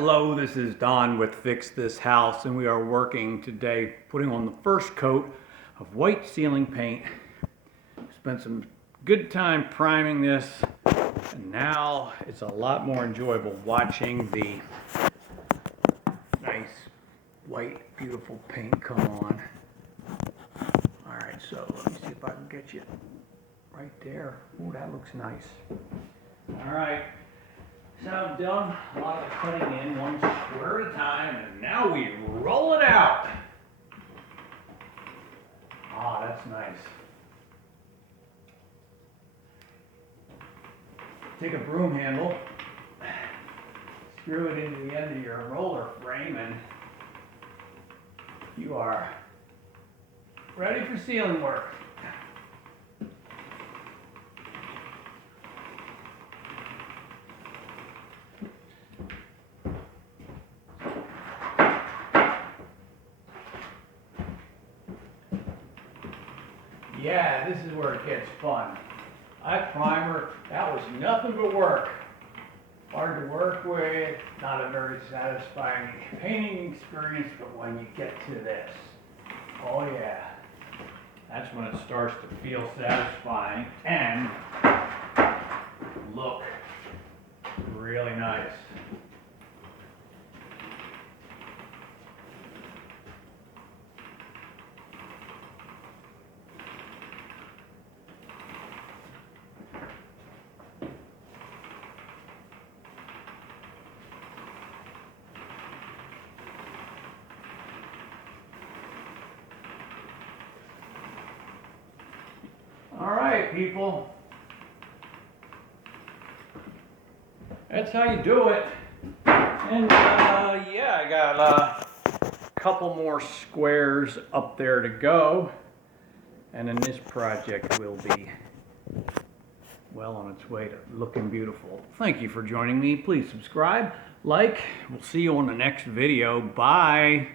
Hello, this is Don with Fix This House, and we are working today putting on the first coat of white ceiling paint. Spent some good time priming this, and now it's a lot more enjoyable watching the nice white beautiful paint come on. Alright, so let me see if I can get you right there. Oh, that looks nice. Alright. So I've done a lot of cutting in, one square at a time, and now we roll it out. Ah, that's nice. Take a broom handle, screw it into the end of your roller frame, and you are ready for ceiling work. Yeah, this is where it gets fun. That primer, that was nothing but work. Hard to work with, not a very satisfying painting experience, but when you get to this, oh yeah, that's when it starts to feel satisfying and look really nice. All right, people. That's how you do it. And yeah, I got a couple more squares up there to go. And then this project will be well on its way to looking beautiful. Thank you for joining me. Please subscribe, like. We'll see you on the next video. Bye.